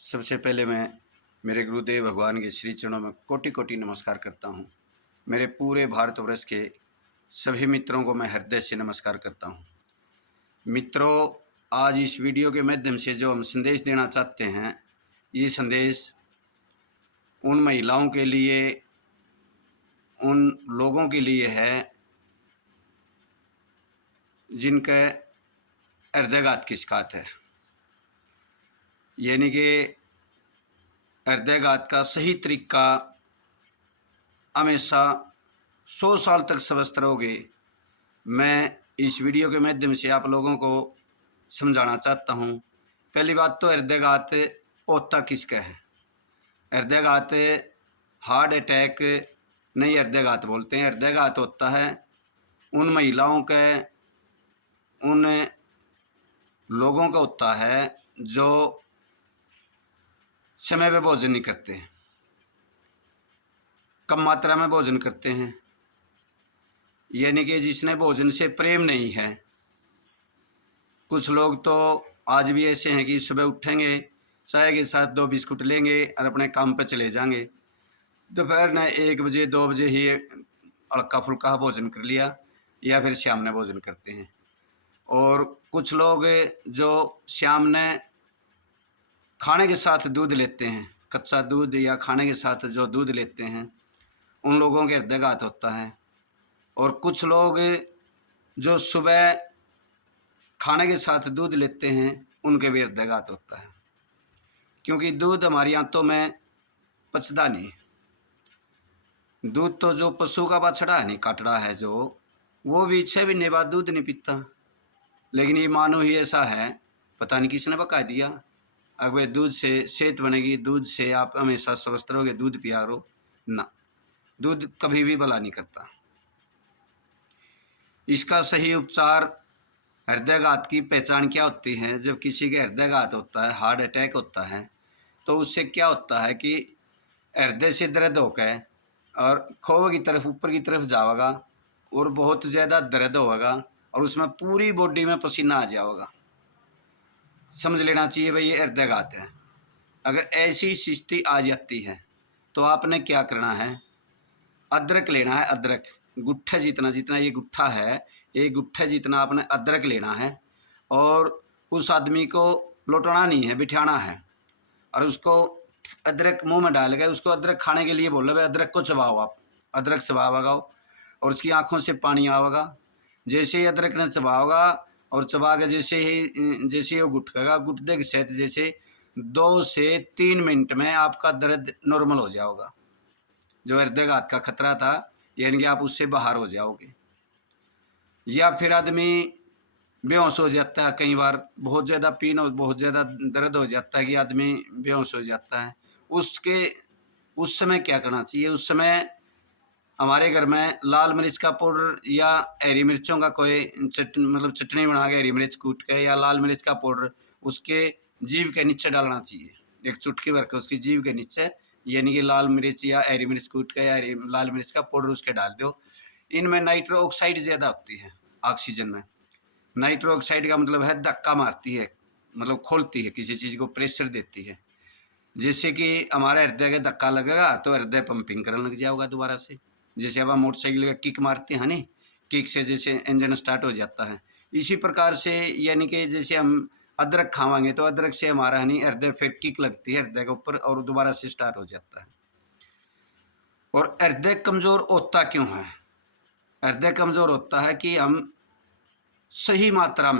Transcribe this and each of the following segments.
सबसे पहले मैं मेरे गुरुदेव भगवान के श्री चरणों में कोटि कोटि नमस्कार करता हूँ। मेरे पूरे भारतवर्ष के सभी मित्रों को मैं हृदय से नमस्कार करता हूँ। मित्रों, आज इस वीडियो के माध्यम से जो हम संदेश देना चाहते हैं, ये संदेश उन महिलाओं के लिए, उन लोगों के लिए है जिनका हृदयघात की शिकायत है। यानी कि हृदयघात का सही तरीका हमेशा 100 साल तक स्वस्थ रहोगे। मैं इस वीडियो के माध्यम से आप लोगों को समझाना चाहता हूँ। पहली बात तो हृदयघात होता किसका है। हृदयघात हार्ट अटैक नहीं, हृदयघात बोलते हैं। हृदयघात होता है उन महिलाओं का, उन लोगों का होता है जो समय पे भोजन नहीं करते हैं, कम मात्रा में भोजन करते हैं, यानी कि जिसने भोजन से प्रेम नहीं है। कुछ लोग तो आज भी ऐसे हैं कि सुबह उठेंगे, चाय के साथ 2 बिस्कुट लेंगे और अपने काम पर चले जाएंगे। दोपहर ने 1 बजे 2 बजे ही हल्का फुल्का भोजन कर लिया, या फिर शाम ने भोजन करते हैं। और कुछ लोग जो शाम ने खाने के साथ दूध लेते हैं, कच्चा दूध या खाने के साथ जो दूध लेते हैं, उन लोगों के हृदयघात होता है। और कुछ लोग जो सुबह खाने के साथ दूध लेते हैं, उनके भी हृदयघात होता है, क्योंकि दूध हमारी आंतों में पचता नहीं। दूध तो जो पशु का बछड़ा है, नहीं काटड़ा है जो, वो भी 6 महीने बाद दूध नहीं पीता। लेकिन ये मानो ही ऐसा है, पता नहीं किसने पका दिया। अगर दूध से सेहत बनेगी, दूध से आप हमेशा स्वस्थ रहोगे, दूध पिया करो ना, दूध कभी भी भला नहीं करता। इसका सही उपचार, हृदयघात की पहचान क्या होती है। जब किसी के हृदयघात होता है, हार्ट अटैक होता है, तो उससे क्या होता है कि हृदय से दर्द होकर और खोवे की तरफ, ऊपर की तरफ जाएगा और बहुत ज़्यादा दर्द होगा और उसमें पूरी बॉडी में पसीना आ जाएगा। समझ लेना चाहिए भाई, ये हृदयघात है। अगर ऐसी स्थिति आ जाती है तो आपने क्या करना है, अदरक लेना है। अदरक गुट्ठे जितना, जितना ये गुट्ठा है, ये गुट्ठे जितना आपने अदरक लेना है और उस आदमी को लौटाना नहीं है, बिठाना है। और उसको अदरक मुंह में डाल के उसको अदरक खाने के लिए बोलो, भाई अदरक को चबाओ। आप अदरक चबाओगा और उसकी आंखों से पानी आवेगा। जैसे ही अदरक ने चबाओगा और चबा के जैसे ही वो गुटकेगा, गुटने के साथ जैसे 2 से 3 मिनट में आपका दर्द नॉर्मल हो जाएगा। जो हृदयघात का खतरा था, यानी कि आप उससे बाहर हो जाओगे। या फिर आदमी बेहोश हो जाता है, कई बार बहुत ज़्यादा पीन और बहुत ज़्यादा दर्द हो जाता है कि आदमी बेहोश हो जाता है। उस समय क्या करना चाहिए, उस समय हमारे घर में लाल मिर्च का पाउडर या हरी मिर्चों का कोई चटनी बना के, हरी मिर्च कूट के या लाल मिर्च का पाउडर उसके जीभ के नीचे डालना चाहिए। एक चुटकी भर के उसकी जीभ के नीचे, यानी कि लाल मिर्च या हरी मिर्च कूट के या लाल मिर्च का पाउडर उसके डाल दो। इनमें नाइट्रो ऑक्साइड ज़्यादा होती है ऑक्सीजन में। नाइट्रो ऑक्साइड का मतलब है धक्का मारती है, मतलब खोलती है, किसी चीज़ को प्रेशर देती है। जैसे कि हमारा हृदय का धक्का लगेगा तो हृदय पंपिंग करने लग जाएगा दोबारा से। जैसे अब हम मोटरसाइकिल का किक मारते हैं नहीं, किक से जैसे इंजन स्टार्ट हो जाता है, इसी प्रकार से यानी कि जैसे हम अदरक खावांगे तो अदरक से हमारा नहीं हृदय फिर किक लगती है हृदय के ऊपर और दोबारा से स्टार्ट हो जाता है। और हृदय कमज़ोर होता क्यों है? हृदय कमज़ोर होता है कि हम सही मात्रा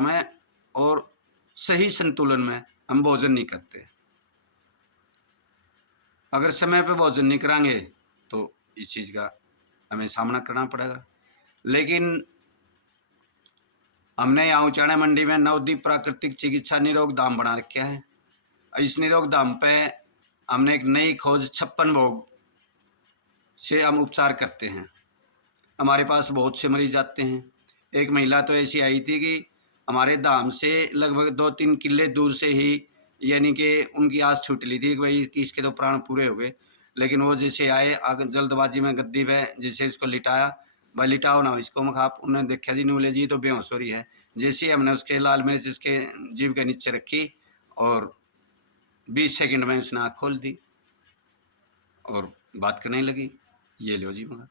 में और सही संतुलन में हम भोजन नहीं करते। अगर समय पे भोजन नहीं कराएंगे तो इस चीज़ का हमें सामना करना पड़ेगा। लेकिन हमने यहाँ उचाना मंडी में नवदीप प्राकृतिक चिकित्सा निरोग धाम बना रखा है। इस निरोग धाम पे हमने एक नई खोज 56 भोग से हम उपचार करते हैं। हमारे पास बहुत से मरीज आते हैं। एक महिला तो ऐसी आई थी कि हमारे धाम से लगभग 2-3 किले दूर से ही, यानी कि उनकी आस छूट ली थी कि भाई इसके तो प्राण पूरे हो गए। लेकिन वो जैसे आए, आगे जल्दबाजी में गद्दी पे जैसे इसको लिटाया, भाई लिटाओ ना इसको, आप उन्होंने देखा जी नहीं, बोले जी तो बेहोश हो रही है। जैसे ही हमने उसके लाल मिर्च उसके जीभ के नीचे रखी और 20 सेकंड में उसने आँख खोल दी और बात करने लगी, ये लो जी मगर।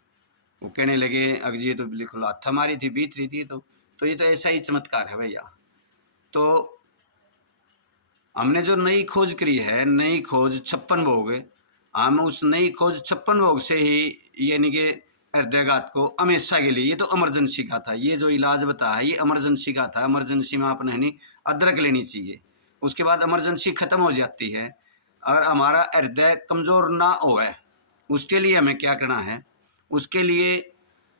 वो कहने लगे अगर ये तो बिल्कुल हाथ हमारी थी बीत रही थी, तो ये तो ऐसा ही चमत्कार है भैया। तो हमने जो नई खोज करी है, नई खोज 56 भोग, हम उस नई खोज 56 भोग से ही यानी कि हृदयघात को हमेशा के लिए, ये तो इमरजेंसी का था, ये जो इलाज बताया है ये इमरजेंसी का था। इमरजेंसी में आपने नहीं अदरक लेनी चाहिए, उसके बाद इमरजेंसी खत्म हो जाती है और हमारा हृदय कमज़ोर ना होए, उसके लिए हमें क्या करना है? उसके लिए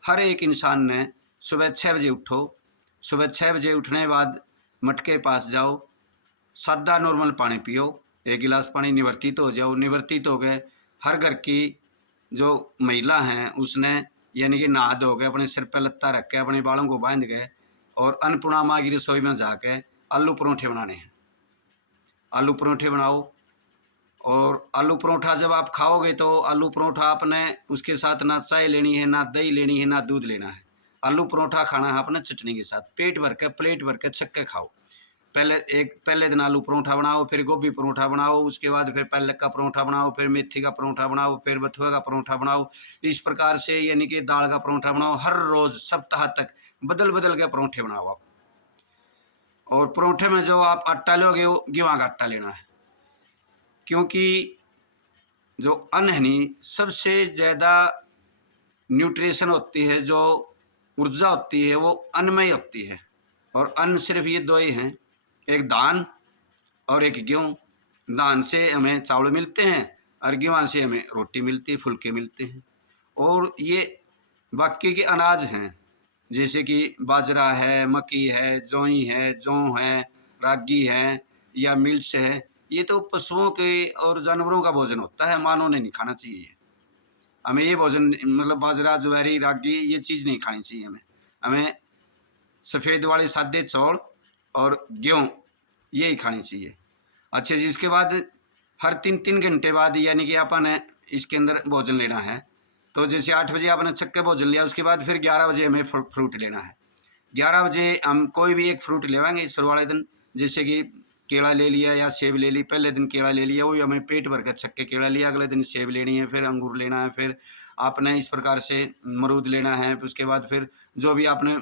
हर एक इंसान ने सुबह 6 बजे उठो, सुबह 6 बजे उठने के बाद मटके पास जाओ, सादा नॉर्मल पानी पियो, 1 गिलास पानी निवर्तित हो जाओ। निवर्तित हो गए, हर घर की जो महिला हैं उसने यानी कि नहा धो के अपने सिर पर लत्ता रख के अपने बालों को बांध गए और अन्नपूर्णा माँ की रसोई में जाके आलू परोठे बनाने हैं। आलू परोठे बनाओ और आलू परोठा जब आप खाओगे तो आलू परोठा आपने उसके साथ ना चाय लेनी है, ना दही लेनी है, ना दूध लेना है। आलू परोठा खाना है आपने चटनी के साथ, पेट भर के प्लेट भर के छक्के खाओ। पहले दिन आलू परोठा बनाओ, फिर गोभी परोठा बनाओ, उसके बाद फिर पालक का परोठा बनाओ, फिर मेथी का परोठा बनाओ, फिर बथुआ का परोठा बनाओ। इस प्रकार से यानी कि दाल का परोठा बनाओ। हर रोज सप्ताह तक बदल बदल के परोठे बनाओ आप। और परोठे में जो आप आटा लोगे वो गेहूं का आटा लेना है, क्योंकि जो अन्न है नी सबसे ज़्यादा न्यूट्रिशन होती है, जो ऊर्जा होती है वो अन्न में ही होती है। और अन्न सिर्फ ये दो ही हैं, एक धान और एक गेहूँ। धान से हमें चावल मिलते हैं और गेहूँ से हमें रोटी मिलती है, फुलके मिलते हैं। और ये बाकी के अनाज हैं जैसे कि बाजरा है, मक्की है, जोई है, जौ है, रागी है या मिर्च है, ये तो पशुओं के और जानवरों का भोजन होता है, मानव ने नहीं खाना चाहिए। हमें ये भोजन मतलब बाजरा, ज्वारी, रागी ये चीज़ नहीं खानी चाहिए हमें। हमें सफ़ेद वाले सादे चौल और गेहूँ यही खानी चाहिए। अच्छा जी, इसके बाद हर 3-3 घंटे बाद यानी कि अपन ने इसके अंदर भोजन लेना है। तो जैसे 8 बजे आपने छक्के भोजन लिया, उसके बाद फिर 11 बजे हमें फ्रूट लेना है। 11 बजे हम कोई भी एक फ्रूट लेवाएंगे शुरू वाले दिन, जैसे कि केला ले लिया या सेब ले ली। पहले दिन केला ले लिया, वो हमें पेट भर कर छक्के केला लिया, अगले दिन सेब लेनी है, फिर अंगूर लेना है, फिर आपने इस प्रकार से अमरूद लेना है। उसके बाद फिर जो भी आपने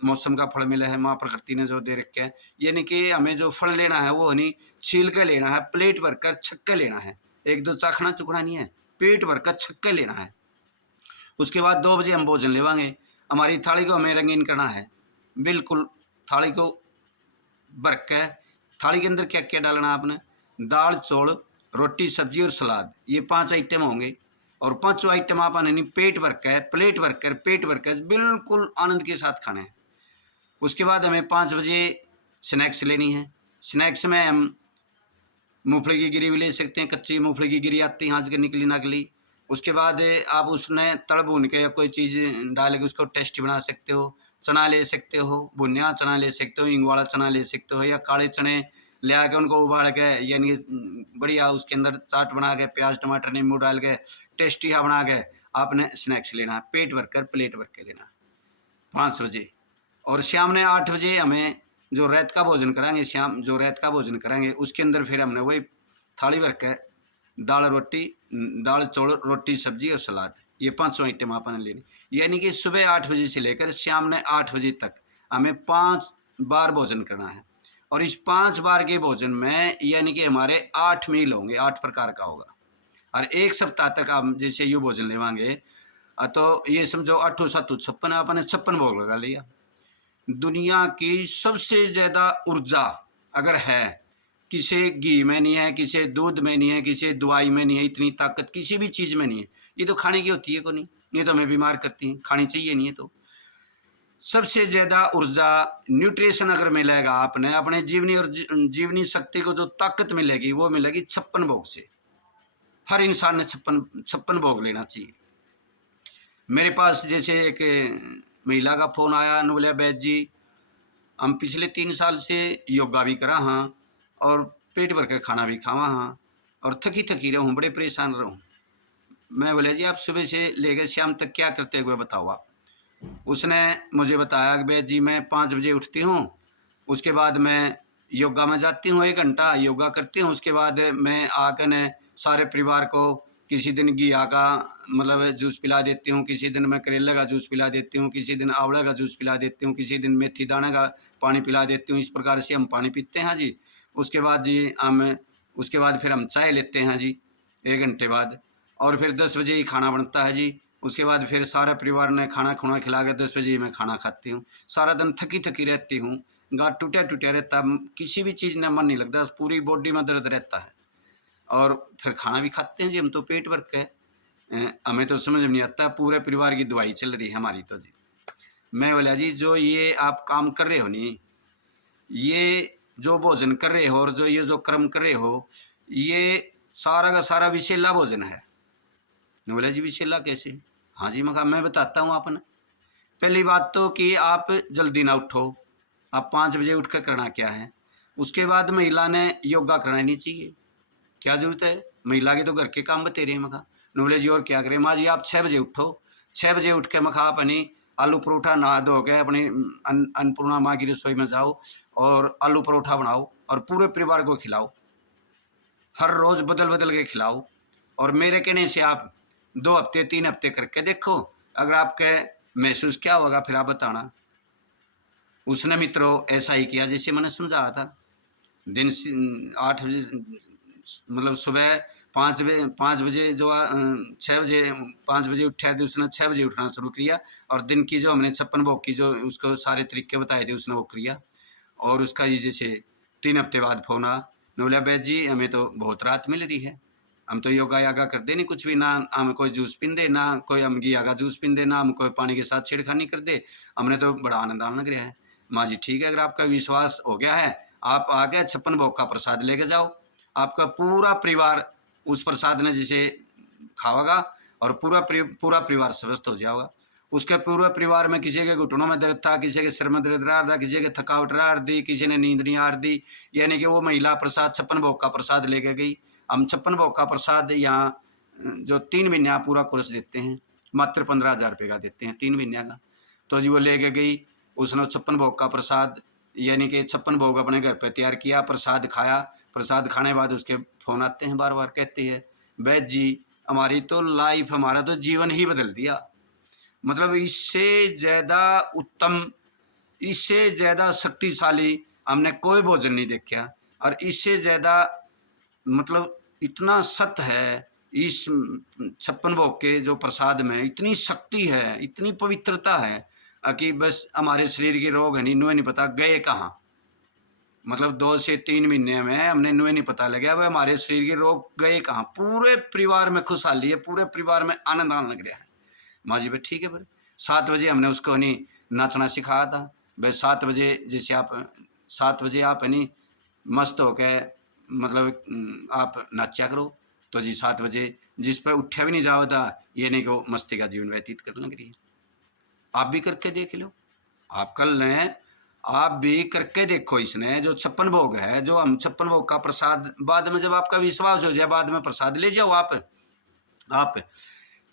मौसम का फल मिला है, माँ प्रकृति ने जो दे रखे हैं, यानी कि हमें जो फल लेना है वो हनी छील के लेना है, प्लेट भर कर छक्के लेना है, 1-2 चाखना चुकना नहीं है, पेट भर कर छक्के लेना है। उसके बाद 2 बजे हम भोजन लेवाएंगे। हमारी थाली को हमें रंगीन करना है, बिल्कुल थाली को भर के। थाली के अंदर क्या क्या डालना है आपने? दाल, चौल, रोटी, सब्जी और सलाद, ये 5 आइटम होंगे। और 5 आइटम आपने पेट भर कर, प्लेट भर कर, पेट भर कर बिल्कुल आनंद के साथ खाने हैं। उसके बाद हमें 5 बजे स्नैक्स लेनी है। स्नैक्स में हम मूंगफली की गिरी भी ले सकते हैं, कच्ची मूंगफली की गिरी आती है आज के निकली नकली। उसके बाद आप उसमें तड़ भून के कोई चीज़ डाल के उसको टेस्टी बना सकते हो। चना ले सकते हो, भुनिया चना ले सकते हो, हींग वाला चना ले सकते हो, या काले चने ले आके उनको उबाल के यानी बढ़िया उसके अंदर चाट बना के प्याज टमाटर नींबू डाल के टेस्टी हाँ बना के आपने स्नैक्स लेना है, पेट भर कर प्लेट भर के लेना है 5 बजे। और शाम ने 8 बजे हमें जो रात का भोजन कराएंगे, शाम जो रात का भोजन कराएंगे उसके अंदर फिर हमने वही थाली भर के दाल रोटी, दाल चौल, रोटी, सब्जी और सलाद, ये 5 आइटम आपने लेनी। यानी कि सुबह 8 बजे से लेकर शाम ने 8 बजे तक हमें 5 बार भोजन करना है। और इस 5 बार के भोजन में यानी कि हमारे 8 मील होंगे, 8 प्रकार का होगा। और 1 सप्ताह तक हम जैसे यूँ भोजन लेवाएंगे तो ये समझो 8 7 56 आपने 56 भोग लगा लिया। दुनिया की सबसे ज़्यादा ऊर्जा अगर है, किसी घी में नहीं है, किसी दूध में नहीं है, किसी दवाई में नहीं है, इतनी ताकत किसी भी चीज़ में नहीं है। ये तो खाने की होती है को नहीं, ये तो हमें बीमार करती है, खानी चाहिए नहीं है। तो सबसे ज़्यादा ऊर्जा न्यूट्रिशन अगर मिलेगा आपने अपने जीवनी और जीवनी शक्ति को जो ताकत मिलेगी वो मिलेगी 56 भोग से। हर इंसान ने 56 भोग लेना चाहिए। मेरे पास जैसे एक महिला का फ़ोन आया, उन्होंने बोला बैद जी हम पिछले 3 साल से योगा भी करा हाँ और पेट भर के खाना भी खावा हाँ और थकी थकी रहूँ, बड़े परेशान रहूँ। मैं बोला जी आप सुबह से लेकर शाम तक क्या करते हुए बताओ आप। उसने मुझे बताया कि बैद जी मैं 5 बजे उठती हूँ उसके बाद मैं योगा में जाती हूँ, 1 घंटा योगा करती हूँ। उसके बाद मैं आकर न सारे परिवार को किसी दिन घिया का मतलब जूस पिला देती हूँ, किसी दिन मैं करेले का जूस पिला देती हूँ, किसी दिन आंवले का जूस पिला देती हूँ, किसी दिन मेथी दाने का पानी पिला देती हूँ। इस प्रकार से हम पानी पीते हैं जी। उसके बाद जी उसके बाद फिर हम चाय लेते हैं जी 1 घंटे बाद, और फिर 10 बजे ही खाना बनता है जी। उसके बाद फिर सारा परिवार ने खाना खुना खिला के 10 बजे मैं खाना खाती हूँ। सारा दिन थकी थकी रहती हूँ, गाँठ टूटा टूटा रहता है, किसी भी चीज़ में मन नहीं लगता, पूरी बॉडी में दर्द रहता है। और फिर खाना भी खाते हैं जी हम तो पेट भर के। हमें तो समझ में नहीं आता, पूरे परिवार की दवाई चल रही है हमारी तो जी। मैं बोला जी जो ये आप काम कर रहे हो नहीं, ये जो भोजन कर रहे हो और जो ये जो कर्म कर रहे हो, ये सारा का सारा विषैला भोजन है। मैं बोला जी विषैला कैसे? हाँ जी, मैं बताता हूँ आपने। पहली बात तो कि आप जल्दी ना उठो, आप 5 बजे उठ कर करना क्या है। उसके बाद महिला ने योगा करना ही नहीं चाहिए, क्या जरूरत है, महिला के तो घर के काम बतेरे हैं। मखा नोबले जी और क्या करें। माँ जी आप 6 बजे उठो, 6 बजे उठ के मखा अपनी आलू परोठा नहा धो के अपनी अन्नपूर्णा माँ की रसोई में जाओ और आलू परोठा बनाओ और पूरे परिवार को खिलाओ, हर रोज बदल बदल के खिलाओ। और मेरे कहने से आप 2 हफ्ते 3 हफ्ते करके देखो, अगर आपके महसूस क्या होगा फिर आप बताना। उसने मित्रों ऐसा ही किया जैसे मैंने समझाया था। दिन 8 बजे मतलब सुबह 5 बजे जो 6 बजे 5 बजे उठा थे उसने, 6 बजे उठना शुरू किया और दिन की जो हमने 56 भोग की जो उसको सारे तरीके बताए थे उसने वो किया। और उसका ये जैसे 3 हफ्ते बाद फोन आ, बोला बैद जी हमें तो बहुत राहत मिल रही है, हम तो योगा यागा करते नहीं कुछ भी, ना हम कोई जूस पींदे, ना कोई हम घी आगा जूस पींदे, ना हम कोई पानी के साथ छेड़खानी कर दे, हमने तो बड़ा आनंद आने लग रहा है। माँ जी ठीक है, अगर आपका विश्वास हो गया है आप आगे 56 भोग का प्रसाद लेके जाओ, आपका पूरा परिवार उस प्रसाद ने जिसे खाओगा और पूरा परिवार स्वस्थ हो जाएगा। उसके पूरे परिवार में किसी के घुटनों में दर्द था, किसी के सिर में दर्द रहा था, किसी के थकावट रहा दी, किसी ने नींद नहीं आ रही। यानी कि वो महिला प्रसाद 56 भोग का प्रसाद लेके गई। हम 56 भोग का प्रसाद यहाँ जो 3 महीने पूरा कोर्स देते हैं, मात्र 15,000 रुपये का देते हैं 3 महीने का। तो जी वो लेके गई, उसने 56 भोग का प्रसाद यानी कि 56 भोग अपने घर पे तैयार किया, प्रसाद खाया। प्रसाद खाने बाद उसके फ़ोन आते हैं बार बार, कहते हैं वैद जी हमारी तो लाइफ, हमारा तो जीवन ही बदल दिया। मतलब इससे ज़्यादा उत्तम, इससे ज़्यादा शक्तिशाली हमने कोई भोजन नहीं देखा। और इससे ज़्यादा मतलब इतना सत्य है इस 56 भोग के जो प्रसाद में, इतनी शक्ति है, इतनी पवित्रता है कि बस हमारे शरीर के रोग है नहीं, नुए नहीं पता गए कहाँ। मतलब 2 से 3 महीने में हमने नुए नहीं पता लगा वह हमारे शरीर के रोग गए कहाँ। पूरे परिवार में खुशहाली है, पूरे परिवार में आनंद आने लग रहा है। माँ जी भाई ठीक है, फिर 7 बजे हमने उसको नहीं नाचना सिखाया था। भाई 7 बजे जैसे आप 7 बजे आप है नहीं मस्त हो के मतलब आप नाचा करो। तो जी 7 बजे जिस पर उठा भी नहीं जाओ था, ये नहीं कि वो मस्ती का जीवन व्यतीत करने लग रही है। आप भी करके देख लो, आप कल ने आप भी करके देखो। इसने जो 56 भोग है, जो हम 56 भोग का प्रसाद, बाद में जब आपका विश्वास हो जाए बाद में प्रसाद ले जाओ आप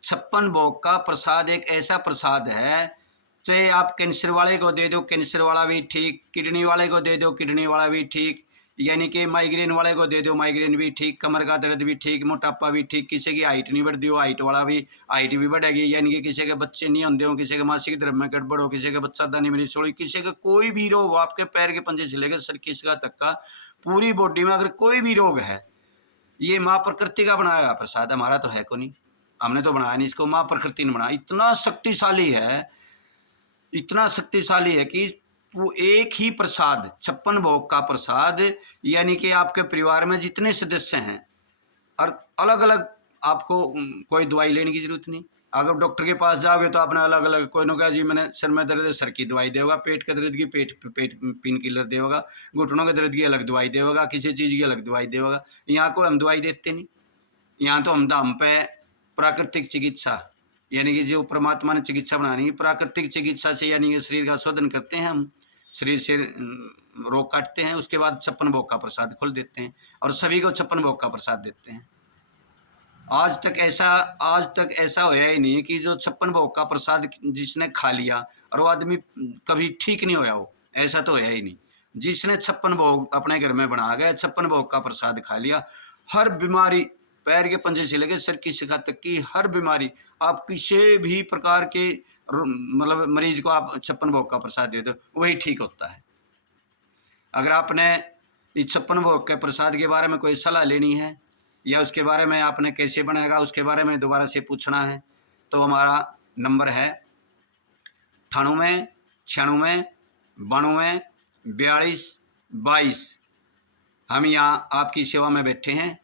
56 भोग का प्रसाद एक ऐसा प्रसाद है, चाहे आप कैंसर वाले को दे दो कैंसर वाला भी ठीक, किडनी वाले को दे दो किडनी वाला भी ठीक, यानी कि माइग्रेन वाले को दे दो माइग्रेन भी ठीक, कमर का दर्द भी ठीक, मोटापा भी ठीक, किसी की हाइट नहीं बढ़ती हो हाइट वाला भी हाइट भी बढ़ेगी, यानी कि किसी के बच्चे नहीं होंगे हो, किसी के मासिक धर्म में गड़बड़ हो, किसी के बच्चादानी में छोड़ी, किसी का कोई भी रोग हो, आपके पैर के पंजे चले गए सर किसी का तक का, पूरी बॉडी में अगर कोई भी रोग है, ये माँ प्रकृति का बनाया हुआ प्रसाद, हमारा तो है को नहीं, हमने तो बनाया नहीं, इसको माँ प्रकृति ने बनाया। इतना शक्तिशाली है, इतना शक्तिशाली है कि वो एक ही प्रसाद 56 भोग का प्रसाद, यानी कि आपके परिवार में जितने सदस्य हैं और अलग अलग आपको कोई दवाई लेने की जरूरत नहीं। अगर डॉक्टर के पास जाओगे तो आपने अलग अलग, कोई ना कहा जी मैंने सर में दर्द है सर की दवाई देगा, पेट का दर्द की पेट पेन किलर देगा, घुटनों के दर्द की अलग दवाई देगा, किसी चीज़ की अलग दवाई देगा। यहाँ को हम दवाई देते नहीं, यहाँ तो हम दाम पे प्राकृतिक चिकित्सा, यानी कि जो परमात्मा ने चिकित्सा बनानी है प्राकृतिक चिकित्सा से, यानी कि शरीर का शोधन करते हैं हम, शरीर से रोग काटते हैं, उसके बाद 56 भोग का प्रसाद खोल देते हैं और सभी को 56 भोग का प्रसाद देते हैं। आज तक ऐसा होया ही नहीं कि जो 56 भोग का प्रसाद जिसने खा लिया और वो आदमी कभी ठीक नहीं होया हो, ऐसा तो होया ही नहीं। जिसने 56 भोग अपने घर में बना गया, 56 भोग का प्रसाद खा लिया, हर बीमारी पैर के पंजे से लगे सर की शिखा तक की हर बीमारी, आप किसी भी प्रकार के मतलब मरीज को आप 56 भोग का प्रसाद दे दो वही ठीक होता है। अगर आपने इस 56 भोग के प्रसाद के बारे में कोई सलाह लेनी है या उसके बारे में आपने कैसे बनाएगा उसके बारे में दोबारा से पूछना है तो हमारा नंबर है 98 96 92 42 22। हम यहाँ आपकी सेवा में बैठे हैं।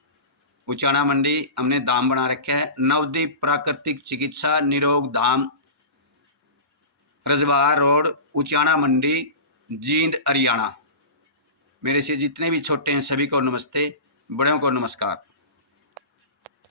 उचाना मंडी हमने धाम बना रखा है, नवदीप प्राकृतिक चिकित्सा निरोग धाम, रजवार रोड, उचाना मंडी, जींद, हरियाणा। मेरे से जितने भी छोटे हैं सभी को नमस्ते, बड़ों को नमस्कार।